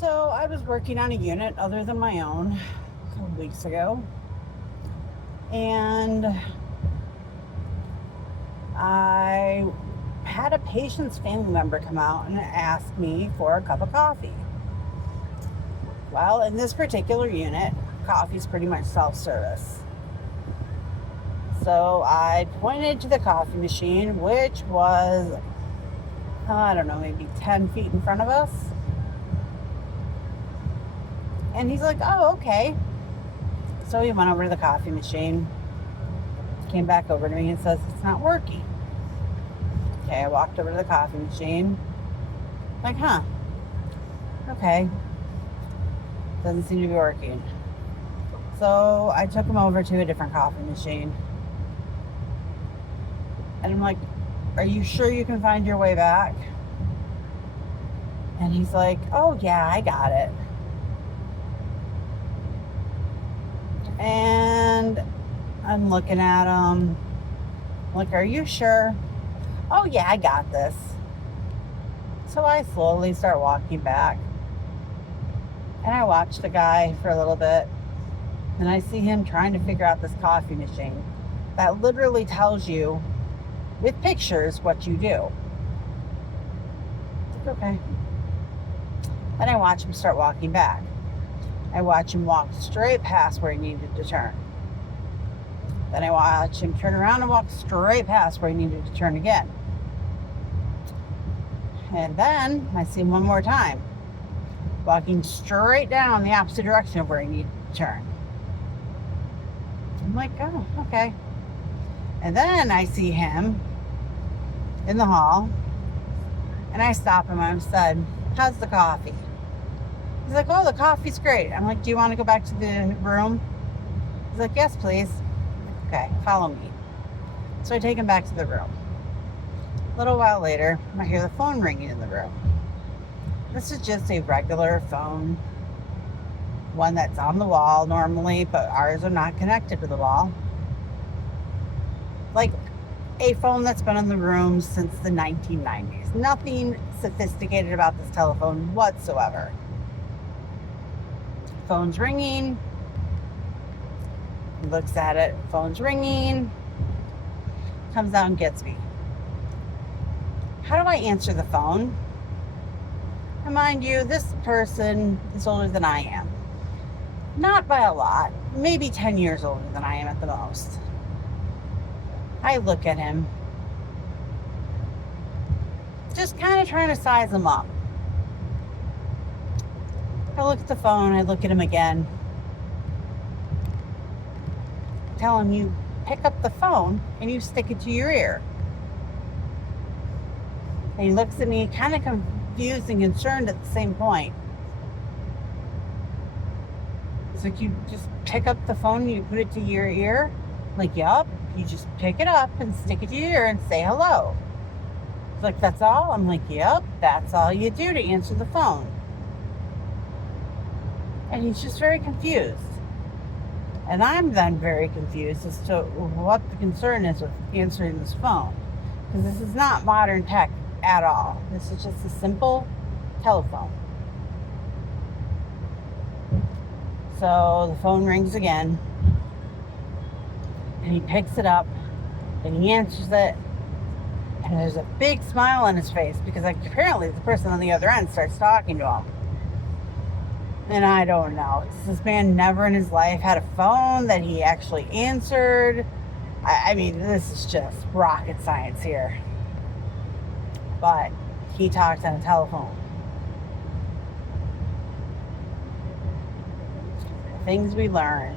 So I was working on a unit other than my own a couple weeks ago, and I had a patient's family member come out and ask me for a cup of coffee. Well, in this particular unit, coffee's pretty much self-service. So I pointed to the coffee machine, which was, I don't know, maybe 10 feet in front of us. And he's like, oh, okay. So he went over to the coffee machine, came back over to me and says, it's not working. Okay, I walked over to the coffee machine. Like, okay. Doesn't seem to be working. So I took him over to a different coffee machine. And I'm like, are you sure you can find your way back? And he's like, oh yeah, I got it. And I'm looking at him like, are you sure? Oh yeah, I got this. So I slowly start walking back, and I watch the guy for a little bit, and I see him trying to figure out this coffee machine that literally tells you with pictures what you do. It's like, okay. Then I watch him start walking back. I watch him walk straight past where he needed to turn. Then I watch him turn around and walk straight past where he needed to turn again. And then I see him one more time, walking straight down the opposite direction of where he needed to turn. I'm like, oh, okay. And then I see him in the hall, and I stop him and I said, how's the coffee? He's like, oh, the coffee's great. I'm like, do you want to go back to the room? He's like, yes, please. Okay, follow me. So I take him back to the room. A little while later, I hear the phone ringing in the room. This is just a regular phone, one that's on the wall normally, but ours are not connected to the wall. Like a phone that's been in the room since the 1990s. Nothing sophisticated about this telephone whatsoever. Phone's ringing. He looks at it. Phone's ringing. Comes out and gets me. How do I answer the phone? And mind you, this person is older than I am. Not by a lot. Maybe 10 years older than I am at the most. I look at him. Just kind of trying to size him up. I look at the phone, I look at him again. Tell him, you pick up the phone and you stick it to your ear. And he looks at me kind of confused and concerned at the same point. It's like, you just pick up the phone and you put it to your ear? Like, yup, you just pick it up and stick it to your ear and say hello. It's like, that's all? I'm like, yup, that's all you do to answer the phone. And he's just very confused. And I'm then very confused as to what the concern is with answering this phone. Because this is not modern tech at all. This is just a simple telephone. So the phone rings again. And he picks it up. And he answers it. And there's a big smile on his face. Because apparently the person on the other end starts talking to him. And I don't know. This man never in his life had a phone that he actually answered. I mean, this is just rocket science here. But he talked on a telephone. The things we learn.